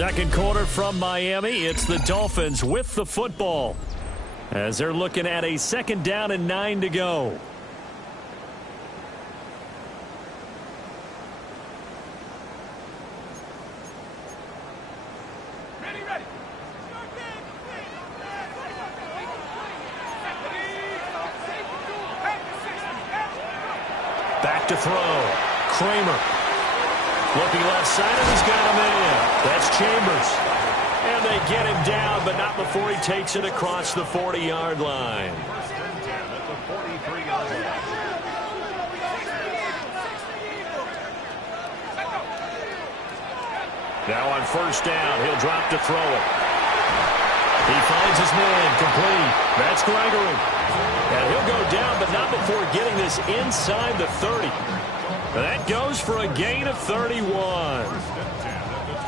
Second quarter from Miami. It's the Dolphins with the football as they're looking at a 2nd down and 9 to go. Back to throw. Kramer. Looking left side, and he's got him in. That's Chambers. And they get him down, but not before he takes it across the 40-yard line. Now on 1st down, he'll drop to throw it. He finds his man, complete. That's Gregory. And he'll go down, but not before getting this inside the 30. That goes for a gain of 31.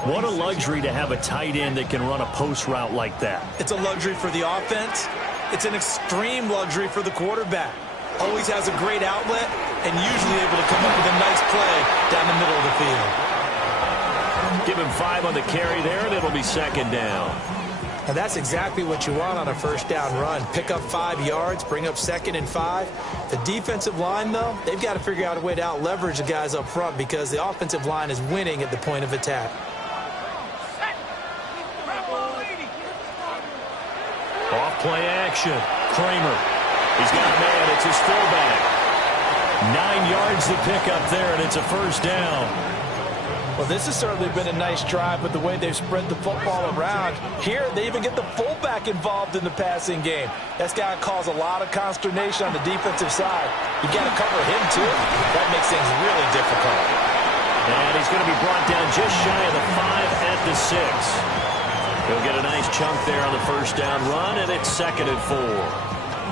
What a luxury to have a tight end that can run a post route like that. It's a luxury for the offense. It's an extreme luxury for the quarterback. Always has a great outlet and usually able to come up with a nice play down the middle of the field. Give him 5 on the carry there, and it'll be 2nd down. And that's exactly what you want on a 1st down run. Pick up 5 yards, bring up 2nd and 5. The defensive line, though, they've got to figure out a way to out-leverage the guys up front because the offensive line is winning at the point of attack. Off-play action. Kramer. He's got a man. It's his fullback. 9 yards to pick up there, and it's a 1st down. Well, this has certainly been a nice drive with the way they've spread the football around. Here, they even get the fullback involved in the passing game. That's got to cause a lot of consternation on the defensive side. You got to cover him, too. That makes things really difficult. And he's going to be brought down just shy of the 5 at the 6. He'll get a nice chunk there on the 1st down run, and it's 2nd and 4.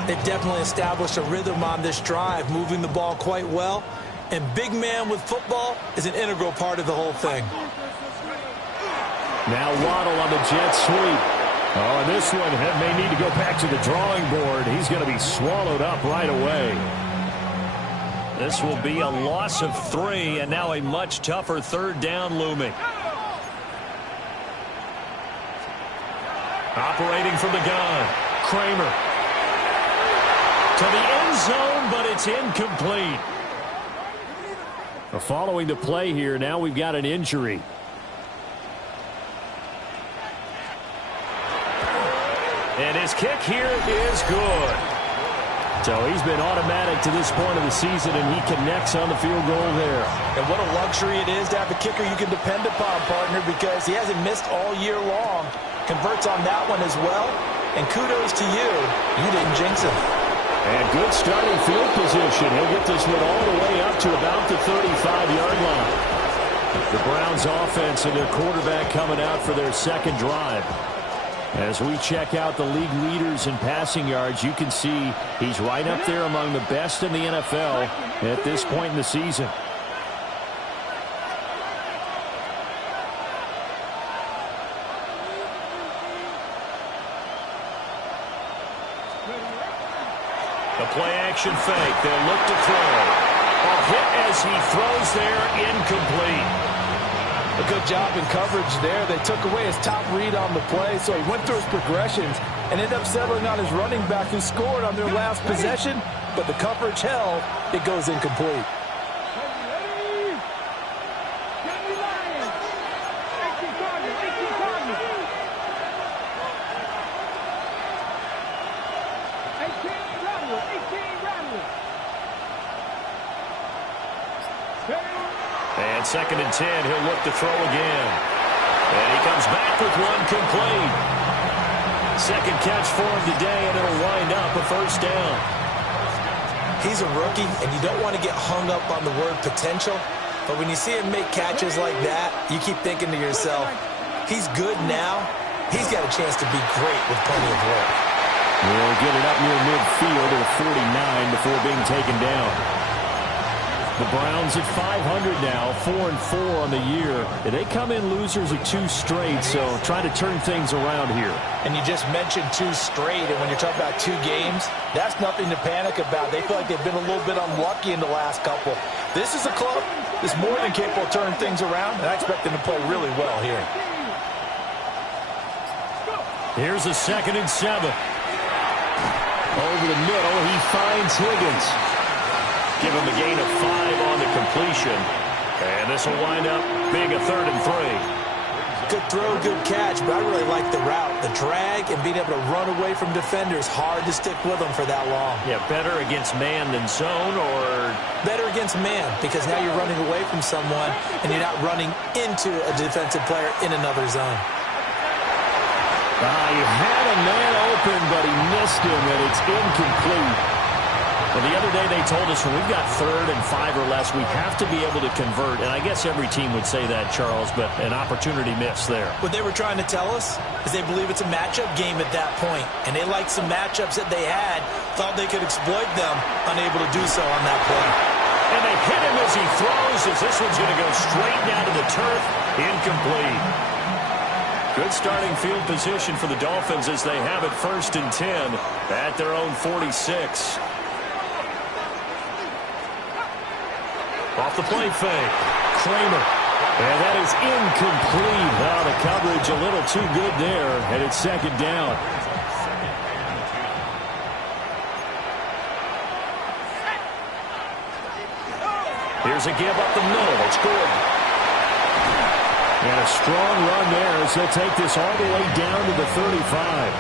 They've definitely established a rhythm on this drive, moving the ball quite well. And big man with football is an integral part of the whole thing. Now Waddle on the jet sweep. Oh, and this one may need to go back to the drawing board. He's going to be swallowed up right away. This will be a loss of 3, and now a much tougher 3rd down looming. Operating from the gun. Kramer. To the end zone, but it's incomplete. Following the play here, now we've got an injury. And his kick here is good. So he's been automatic to this point of the season, and he connects on the field goal there. And what a luxury it is to have a kicker you can depend upon, partner, because he hasn't missed all year long. Converts on that one as well. And kudos to you. You didn't jinx him. And good starting field position. He'll get this one all the way up to about the 35-yard line. The Browns offense and their quarterback coming out for their 2nd drive. As we check out the league leaders in passing yards, you can see he's right up there among the best in the NFL at this point in the season. The play-action fake. They'll look to throw. A hit as he throws there, incomplete. A good job in coverage there. They took away his top read on the play, so he went through his progressions and ended up settling on his running back who scored on their last possession, but the coverage held. It goes incomplete. And 2nd and 10, he'll look to throw again. And he comes back with one complete. 2nd catch for him today, and it'll wind up a 1st down. He's a rookie, and you don't want to get hung up on the word potential. But when you see him make catches like that, you keep thinking to yourself, he's good now. He's got a chance to be great with plenty of work. We'll get it up near midfield at 49 before being taken down. The Browns at 500 now, 4-4 on the year. They come in losers of 2 straight, so trying to turn things around here. And you just mentioned 2 straight, and when you're talking about 2 games, that's nothing to panic about. They feel like they've been a little bit unlucky in the last couple. This is a club that's more than capable of turning things around, and I expect them to play really well here. Here's a 2nd and 7. Over the middle, he finds Higgins. Give him a gain of 5 on the completion. And this will wind up being a 3rd and 3. Good throw, good catch, but I really like the route. The drag and being able to run away from defenders. Hard to stick with them for that long. Yeah, better against man than zone, or? Better against man, because now you're running away from someone and you're not running into a defensive player in another zone. He had a man open, but he missed him, and it's incomplete. Well, the other day they told us when we've got 3rd and 5 or less, we have to be able to convert. And I guess every team would say that, Charles, but an opportunity missed there. What they were trying to tell us is they believe it's a matchup game at that point. And they liked some matchups that they had, thought they could exploit them, unable to do so on that play. And they hit him as he throws, as this one's going to go straight down to the turf. Incomplete. Good starting field position for the Dolphins as they have it 1st and 10 at their own 46. Off the play fake. Kramer. And that is incomplete. Now the coverage a little too good there, and it's 2nd down. Here's a give up the middle. It's good. And a strong run there as they'll take this all the way down to the 35.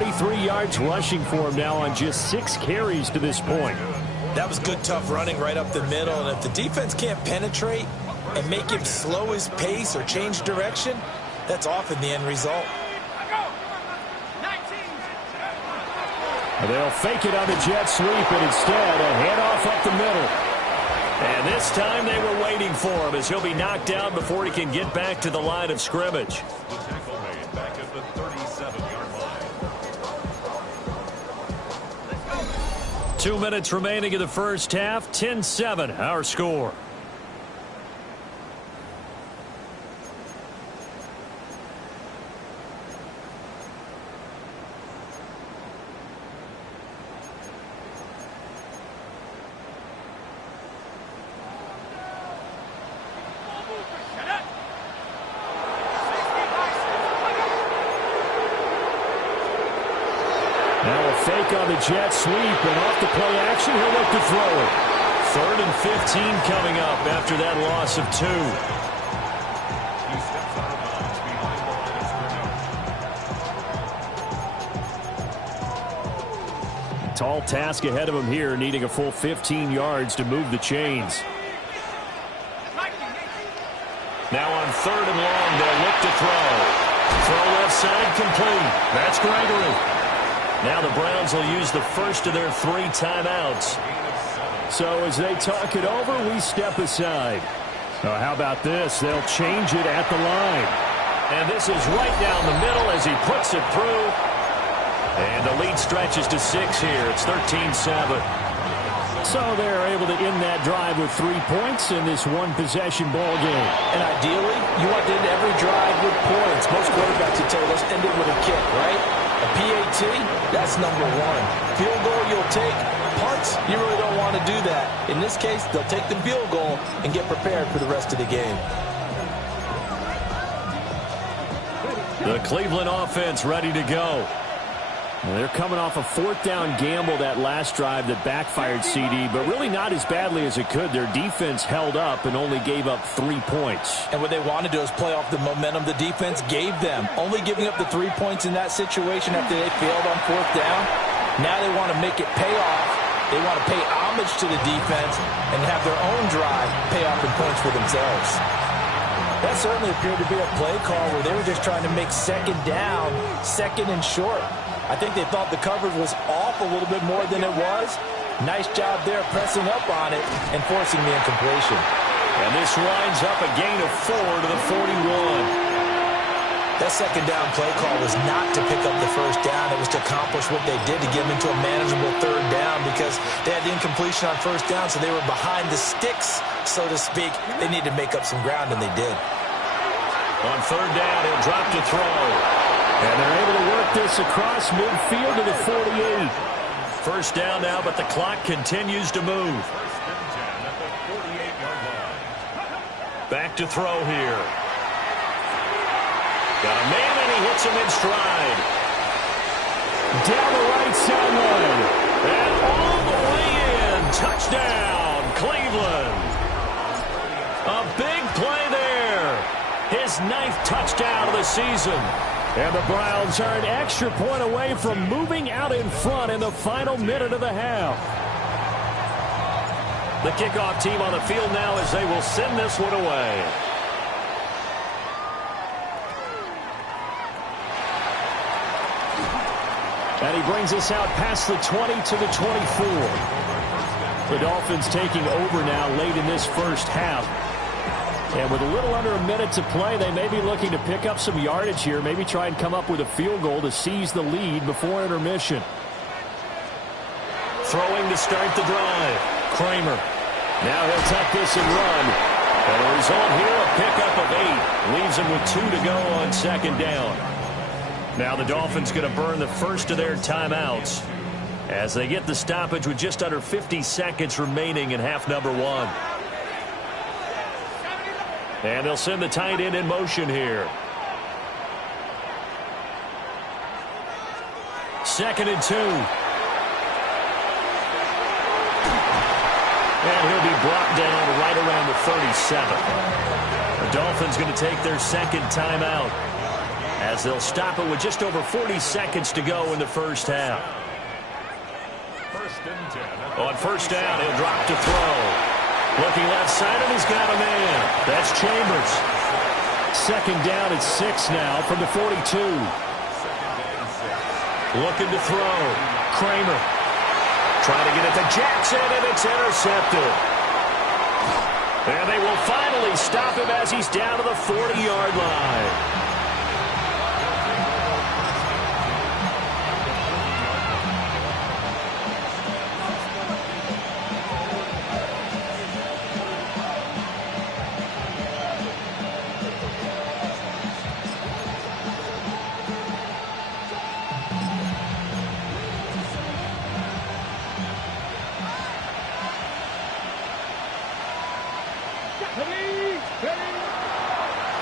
43 yards rushing for him now on just 6 carries to this point. That was good, tough running right up the middle. And if the defense can't penetrate and make him slow his pace or change direction, that's often the end result. They'll fake it on the jet sweep, and instead a handoff up the middle. And this time they were waiting for him as he'll be knocked down before he can get back to the line of scrimmage. 2 minutes remaining in the first half. 10-7, our score. Fake on the jet sweep, and off the play action, he'll look to throw it. 3rd and 15 coming up after that loss of 2. Tall task ahead of him here, needing a full 15 yards to move the chains. Now on 3rd and long, they'll look to throw. Throw left side, complete. That's Gregory. Now the Browns will use the first of their 3 timeouts. So as they talk it over, we step aside. How about this? They'll change it at the line. And this is right down the middle as he puts it through. And the lead stretches to 6 here. It's 13-7. So they're able to end that drive with 3 points in this one-possession ball game. And ideally, you want to end every drive with points. Most quarterbacks would tell us end it with a kick, right? A PAT, that's number 1. Field goal you'll take. Punts, you really don't want to do that. In this case, they'll take the field goal and get prepared for the rest of the game. The Cleveland offense ready to go. They're coming off a 4th down gamble that last drive that backfired CD, but really not as badly as it could. Their defense held up and only gave up 3 points. And what they want to do is play off the momentum the defense gave them. Only giving up the 3 points in that situation after they failed on 4th down. Now they want to make it pay off. They want to pay homage to the defense and have their own drive pay off in points for themselves. That certainly appeared to be a play call where they were just trying to make 2nd down, 2nd and short. I think they thought the coverage was off a little bit more than it was. Nice job there pressing up on it and forcing the incompletion. And this winds up a gain of 4 to the 41. That 2nd down play call was not to pick up the 1st down. It was to accomplish what they did to get them into a manageable 3rd down because they had the incompletion on 1st down, so they were behind the sticks, so to speak. They needed to make up some ground, and they did. On 3rd down, he'll drop to throw. And they're able to work this across midfield to the 48. 1st down now, but the clock continues to move. Back to throw here. Got a man, and he hits him in stride. Down the right sideline. And all the way in. Touchdown, Cleveland. A big play there. His 9th touchdown of the season. And the Browns are an extra point away from moving out in front in the final minute of the half. The kickoff team on the field now as they will send this one away. And he brings us out past the 20 to the 24. The Dolphins taking over now late in this first half. And with a little under a minute to play, they may be looking to pick up some yardage here, maybe try and come up with a field goal to seize the lead before intermission. Throwing to start the drive. Kramer. Now he'll tuck this and run. And the result here, a pickup of 8. Leaves him with 2 to go on second down. Now the Dolphins going to burn the first of their timeouts as they get the stoppage with just under 50 seconds remaining in half number 1. And they'll send the tight end in motion here. 2nd and 2. And he'll be brought down right around the 37. The Dolphins going to take their second timeout as they'll stop it with just over 40 seconds to go in the first half. On first down, he'll drop to throw. Looking left side, and he's got a man. That's Chambers. Second down at 6 now from the 42. Looking to throw. Kramer. Trying to get it to Jackson, and it's intercepted. And they will finally stop him as he's down to the 40-yard line.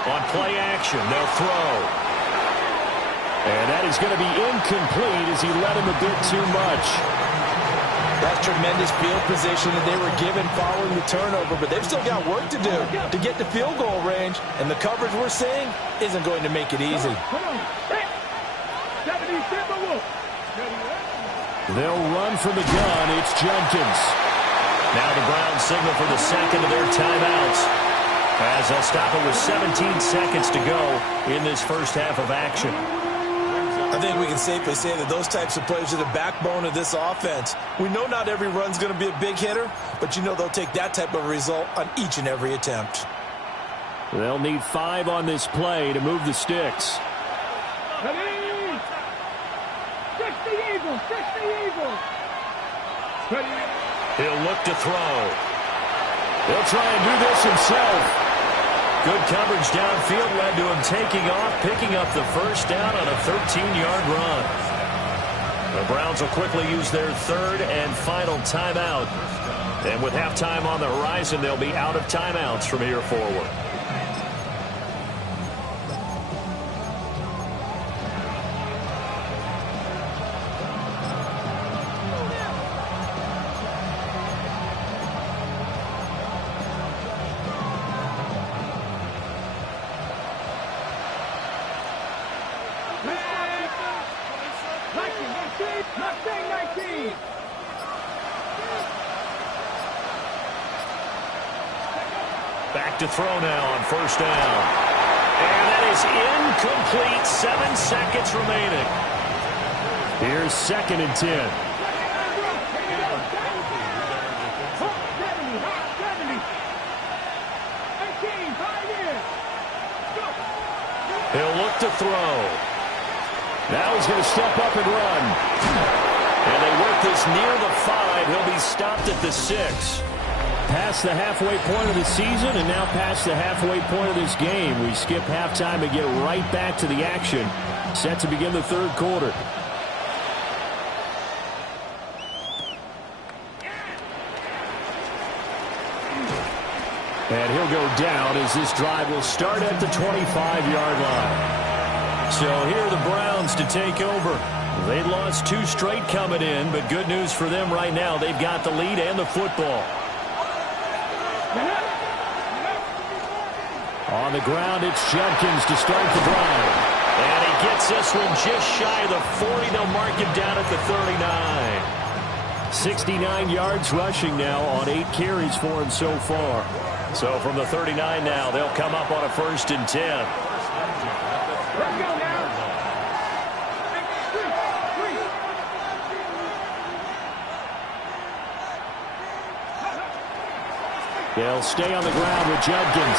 On play action, they'll throw. And that is going to be incomplete as he led him a bit too much. That's tremendous field position that they were given following the turnover, but they've still got work to do to get to field goal range, and the coverage we're seeing isn't going to make it easy. They'll run from the gun. It's Jenkins. Now the Browns signal for the second of their timeouts as they'll stop it with 17 seconds to go in this first half of action. I think we can safely say that those types of plays are the backbone of this offense. We know not every run's going to be a big hitter, but you know they'll take that type of result on each and every attempt. They'll need 5 on this play to move the sticks. He'll look to throw. He'll try and do this himself. Good coverage downfield led to him taking off, picking up the first down on a 13-yard run. The Browns will quickly use their third and final timeout. And with halftime on the horizon, they'll be out of timeouts from here forward. Back to throw now on first down. And that is incomplete. 7 seconds remaining. Here's 2nd and 10. He'll look to throw. Now he's going to step up and run. And they work this near the 5. He'll be stopped at the 6. Past the halfway point of the season and now past the halfway point of this game. We skip halftime and get right back to the action. Set to begin the third quarter. And he'll go down as this drive will start at the 25-yard line. So here are the Browns to take over. They lost 2 straight coming in, but good news for them right now. They've got the lead and the football. On the ground, it's Judkins to start the drive. And he gets this one just shy of the 40. They'll mark him down at the 39. 69 yards rushing now on 8 carries for him so far. So from the 39 now, they'll come up on a 1st and 10. They'll stay on the ground with Judkins.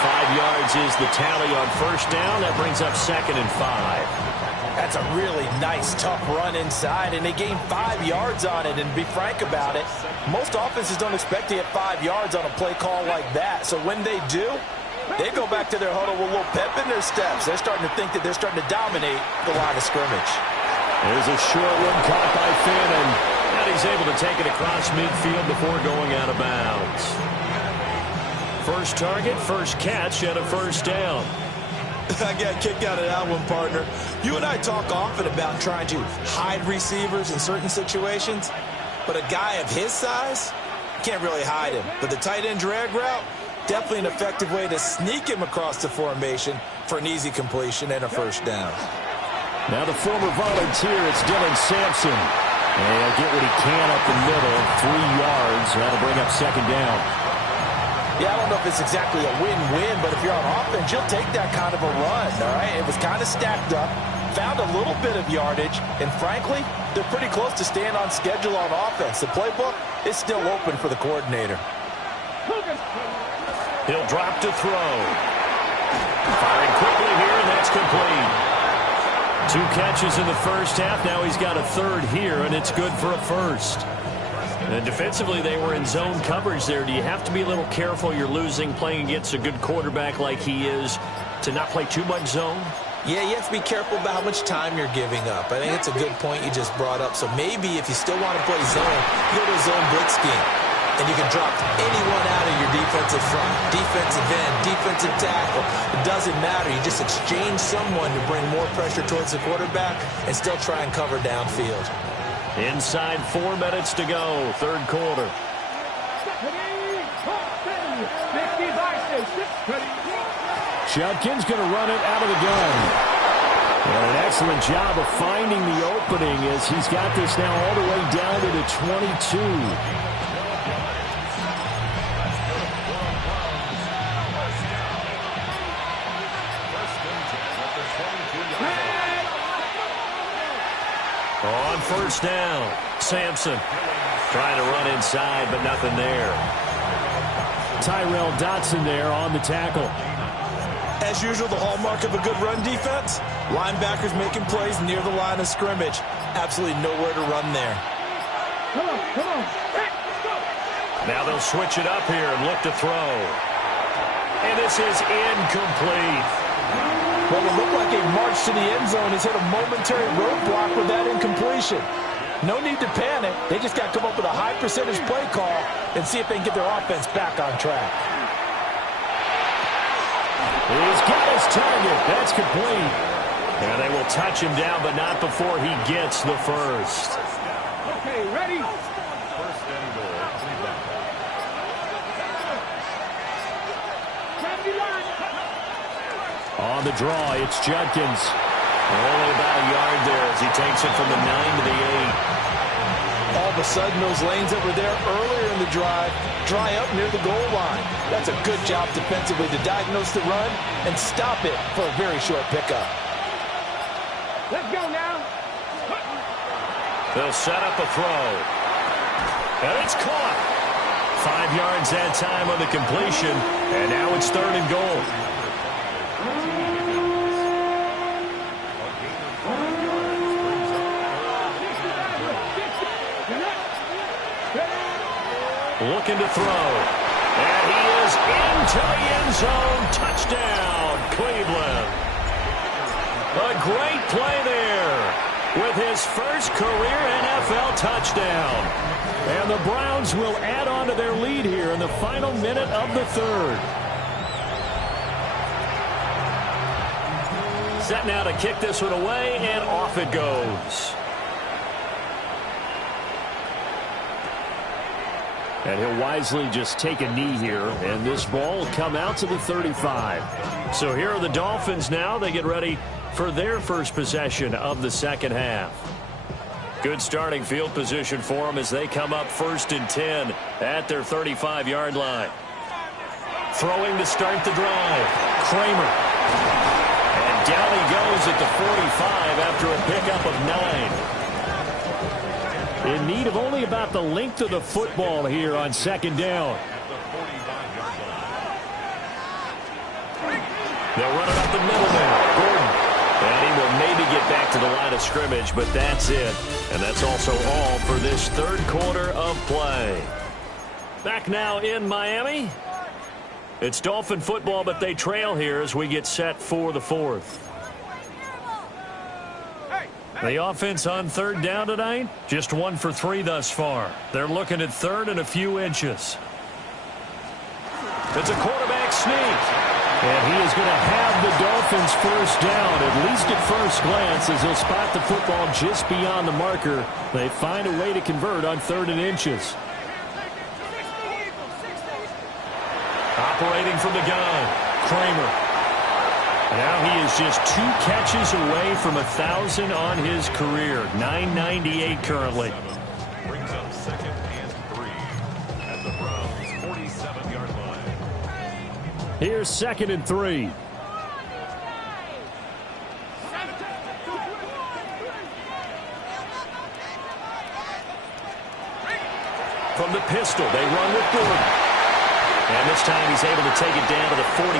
5 yards is the tally on 1st down. That brings up 2nd and 5. That's a really nice, tough run inside, and they gained 5 yards on it. And to be frank about it, most offenses don't expect to get 5 yards on a play call like that. So when they do, they go back to their huddle with a little pep in their steps. They're starting to think that they're starting to dominate the line of scrimmage. There's a short one caught by Fannin. And he's able to take it across midfield before going out of bounds. First target, first catch, and a 1st down. I got kicked out of that one, partner. You and I talk often about trying to hide receivers in certain situations, but a guy of his size, can't really hide him. But the tight end drag route, definitely an effective way to sneak him across the formation for an easy completion and a 1st down. Now the former volunteer, it's Dylan Sampson. And he'll get what he can up the middle, 3 yards. That'll bring up 2nd down. Yeah, I don't know if it's exactly a win-win, but if you're on offense, you'll take that kind of a run, all right? It was kind of stacked up, found a little bit of yardage, and frankly, they're pretty close to staying on schedule on offense. The playbook is still open for the coordinator. He'll drop to throw. Firing quickly here, and that's complete. 2 catches in the 1st half. Now he's got a 3rd here, and it's good for a 1st. And defensively, they were in zone coverage there. Do you have to be a little careful? You're losing, playing against a good quarterback like he is, to not play too much zone? Yeah, you have to be careful about how much time you're giving up. I think it's a good point you just brought up. So maybe if you still want to play zone, you go to a zone blitz scheme. And you can drop anyone out of your defensive front, defensive end, defensive tackle. It doesn't matter. You just exchange someone to bring more pressure towards the quarterback and still try and cover downfield. Inside 4 minutes to go, 3rd quarter. Judkins going to run it out of the gun. And an excellent job of finding the opening as he's got this now all the way down to the 22. On 1st down, Sampson trying to run inside, but nothing there. Tyrell Dotson there on the tackle. As usual, the hallmark of a good run defense, linebackers making plays near the line of scrimmage. Absolutely nowhere to run there. Come on. Hey, go. Now they'll switch it up here and look to throw. And this is incomplete. Well, it looked like a march to the end zone has hit a momentary roadblock with that incompletion. No need to panic. They just got to come up with a high percentage play call and see if they can get their offense back on track. He's got his target. That's complete. And they will touch him down, but not before he gets the 1st. Okay, ready? On the draw, it's Judkins. Only about a yard there as he takes it from the 9 to the 8. All of a sudden, those lanes that were there earlier in the drive dry up near the goal line. That's a good job defensively to diagnose the run and stop it for a very short pickup. Let's go now. They'll set up a throw. And it's caught. 5 yards that time on the completion. And now it's 3rd and goal. Looking to throw. And he is into the end zone. Touchdown, Cleveland. A great play there with his first career NFL touchdown. And the Browns will add on to their lead here in the final minute of the 3rd. Set now to kick this one away, and off it goes. And he'll wisely just take a knee here, and this ball will come out to the 35. So here are the Dolphins now. They get ready for their first possession of the second half. Good starting field position for them as they come up 1st and 10 at their 35-yard line. Throwing to start the drive. Kramer. And down he goes at the 45 after a pickup of 9. In need of only about the length of the football here on 2nd down. They'll run it up the middle now. Gordon. And he will maybe get back to the line of scrimmage, but that's it. And that's also all for this third quarter of play. Back now in Miami. It's Dolphin football, but they trail here as we get set for the fourth. The offense on 3rd down tonight, just 1 for 3 thus far. They're looking at 3rd and a few inches. It's a quarterback sneak. And he is going to have the Dolphins first down, at least at first glance, as he'll spot the football just beyond the marker. They find a way to convert on 3rd and inches. Operating from the gun, Kramer. Now he is just 2 catches away from 1,000 on his career. 998 currently. Brings up 2nd and 3 at the Browns' 47-yard line. Here's 2nd and 3. From the pistol, they run with Gordon. And this time he's able to take it down to the 42.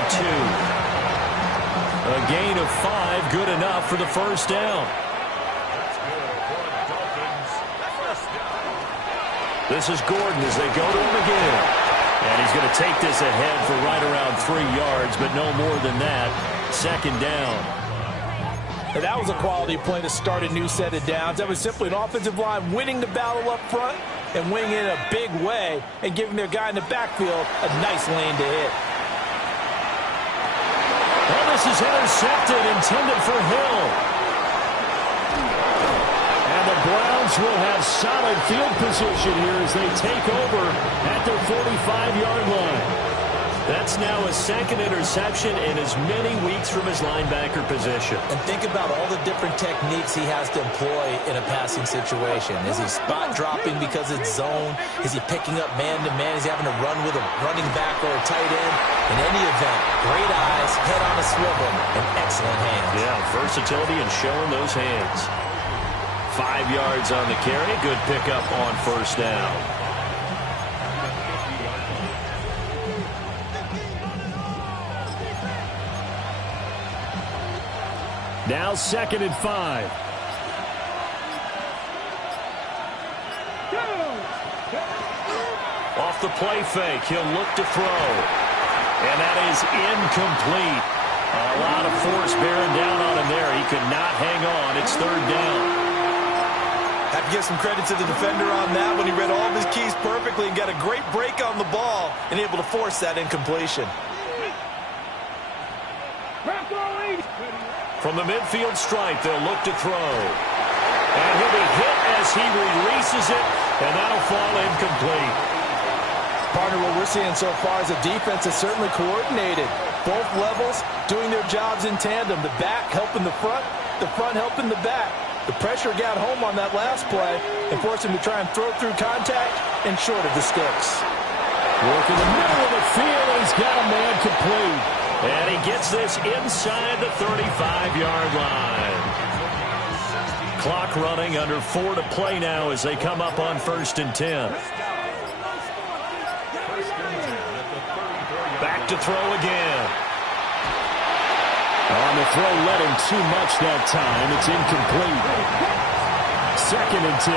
A gain of 5, good enough for the first down. This is Gordon as they go to him again. And he's going to take this ahead for right around 3 yards, but no more than that. 2nd down. And that was a quality play to start a new set of downs. That was simply an offensive line winning the battle up front and winning in a big way and giving their guy in the backfield a nice lane to hit. Well, this is intercepted, intended for Hill. And the Browns will have solid field position here as they take over at their 45-yard line. That's now a 2nd interception in as many weeks from his linebacker position. And think about all the different techniques he has to employ in a passing situation. Is he spot dropping because it's zone? Is he picking up man-to-man? Is he having to run with a running back or a tight end? In any event, great eyes, head on a swivel, and excellent hands. Yeah, versatility and showing those hands. 5 yards on the carry. Good pickup on 1st down. Now 2nd and 5. Off the play fake, he'll look to throw. And that is incomplete. A lot of force bearing down on him there. He could not hang on. It's 3rd down. Have to give some credit to the defender on that when he read all of his keys perfectly and got a great break on the ball and able to force that incompletion. From the midfield stripe, they'll look to throw. And he'll be hit as he releases it, and that'll fall incomplete. Partner, what we're seeing so far is a defense that's certainly coordinated. Both levels doing their jobs in tandem. The back helping the front helping the back. The pressure got home on that last play and forced him to try and throw through contact and short of the sticks. Work in the middle of the field, and he's got a man complete. And he gets this inside the 35-yard line. Clock running, under 4 to play now as they come up on 1st and 10. Back to throw again. On the throw, led him too much that time. It's incomplete. 2nd and 10.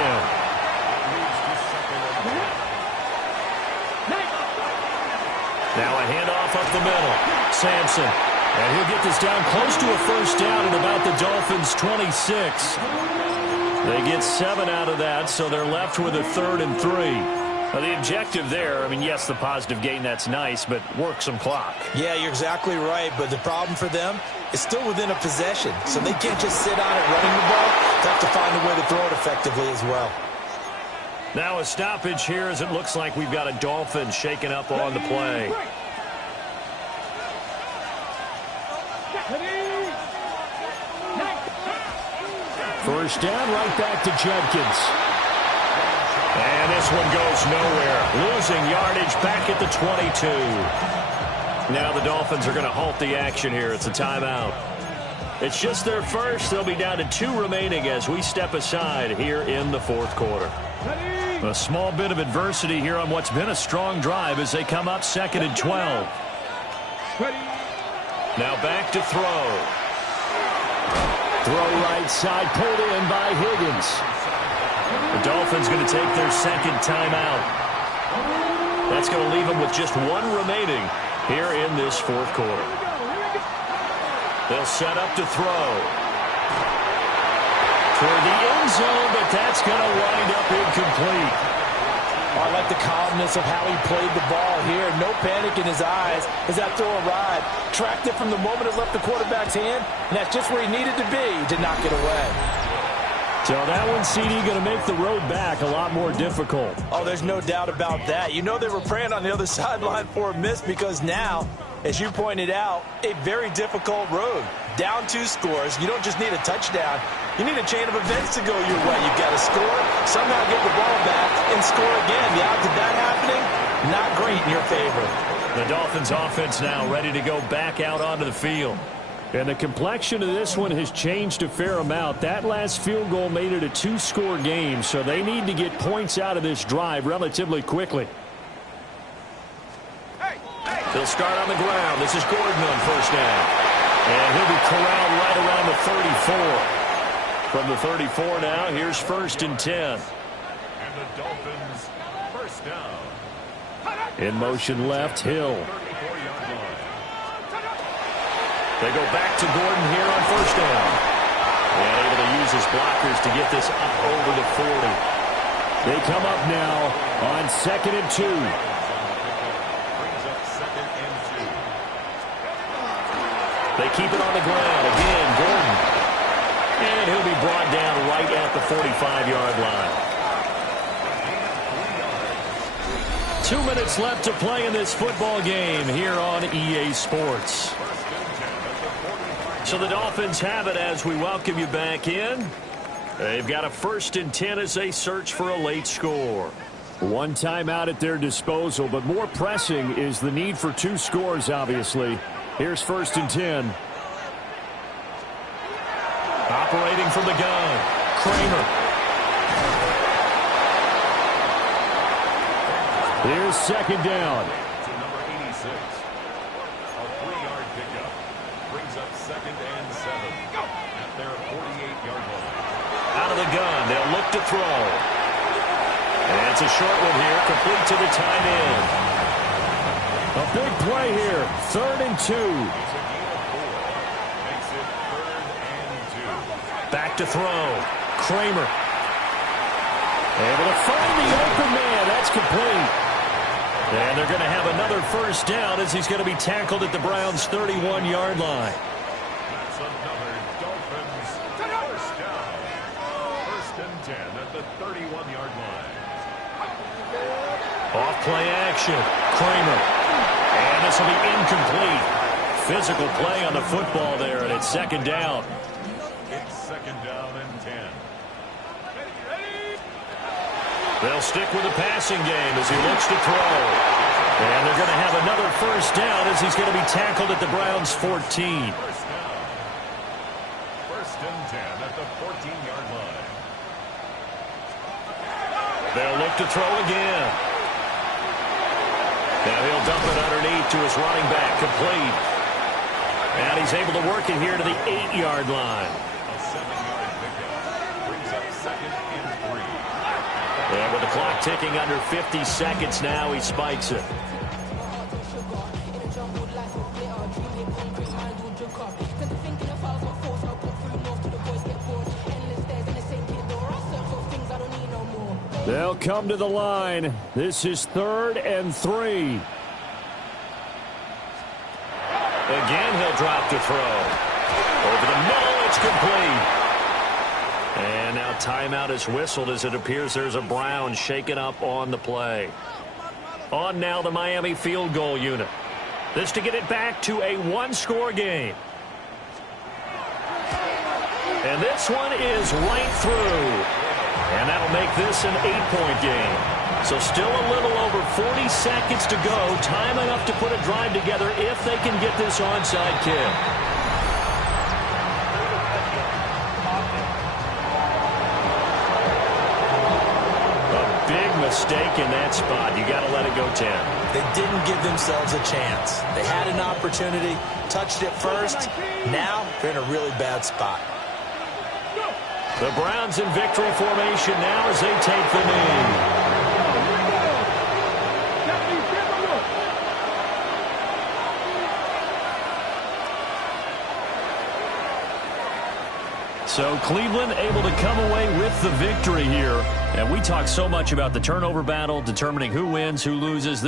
Now a handoff up the middle. Sampson. And he'll get this down close to a first down at about the Dolphins' 26. They get 7 out of that, so they're left with a 3rd and 3. Now the objective there, I mean, yes, the positive gain, that's nice, but work some clock. Yeah, you're exactly right, but the problem for them, it's still within a possession, so they can't just sit on it running the ball. They have to find a way to throw it effectively as well. Now a stoppage here as it looks like we've got a Dolphin shaken up on the play. First down, right back to Judkins. And this one goes nowhere. Losing yardage back at the 22. Now the Dolphins are going to halt the action here. It's a timeout. It's just their first. They'll be down to 2 remaining as we step aside here in the fourth quarter. A small bit of adversity here on what's been a strong drive as they come up 2nd and 12. Now back to throw. Throw right side, pulled in by Higgins. The Dolphins going to take their second timeout. That's going to leave them with just 1 remaining here in this fourth quarter. They'll set up to throw. Toward the end zone, but that's going to wind up incomplete. Oh, I like the calmness of how he played the ball here. No panic in his eyes as that throw arrived. Tracked it from the moment it left the quarterback's hand, and that's just where he needed to be to knock it away. So that one, CD, going to make the road back a lot more difficult. Oh, there's no doubt about that. You know they were praying on the other sideline for a miss because now, as you pointed out, a very difficult road. Down 2 scores. You don't just need a touchdown. You need a chain of events to go your way. You've got to score, somehow get the ball back, and score again. The odds of that happening, not great in your favor. The Dolphins offense now ready to go back out onto the field. And the complexion of this one has changed a fair amount. That last field goal made it a 2-score game, so they need to get points out of this drive relatively quickly. They'll start on the ground. This is Gordon on first down. And he'll be corralled right around the 34. From the 34 now, here's 1st and 10. And the Dolphins first down. In motion left, Hill. 34-yard line. They go back to Gordon here on first down. And able to use his blockers to get this up over the 40. They come up now on 2nd and 2. Brings up 2nd and 2. They keep it on the ground. Again, Gordon. And he'll be brought down right at the 45-yard line. 2 minutes left to play in this football game here on EA Sports. So the Dolphins have it as we welcome you back in. They've got a 1st and 10 as they search for a late score. 1 timeout at their disposal, but more pressing is the need for 2 scores, obviously. Here's 1st and 10. Operating from the gun, Kramer. Here's 2nd down. To number 86. A 3-yard pickup. Brings up 2nd and 7. At their 48-yard line. Out of the gun, they'll look to throw. And it's a short one here, complete to the tight end. A big play here, 3rd and 2. Back to throw. Kramer. Able to find the open man. That's complete. And they're going to have another first down as he's going to be tackled at the Browns' 31-yard line. That's another Dolphins first down. 1st and 10 at the 31-yard line. Off play action. Kramer. And this will be incomplete. Physical play on the football there, and it's 2nd down. It's 2nd down and 10. They'll stick with the passing game as he looks to throw. And they're going to have another first down as he's going to be tackled at the Browns' 14. First down. 1st and 10 at the 14-yard line. They'll look to throw again. Now he'll dump it underneath to his running back, complete. And he's able to work it here to the 8-yard line. A 7-yard pickup. Brings up 2nd and 3. And with the clock ticking under 50 seconds now, he spikes it. They'll come to the line. This is 3rd and 3. Again, he'll drop to throw. Over the middle, it's complete. And now timeout is whistled as it appears there's a Brown shaken up on the play. On now the Miami field goal unit. This to get it back to a one-score game. And this one is right through. And that'll make this an 8-point game. So still a little over 40 seconds to go. Time enough to put a drive together if they can get this onside kick. A big mistake in that spot. You got to let it go 10. They didn't give themselves a chance. They had an opportunity, touched it first. Now they're in a really bad spot. The Browns in victory formation now as they take the knee. So Cleveland able to come away with the victory here. And we talk so much about the turnover battle, determining who wins, who loses.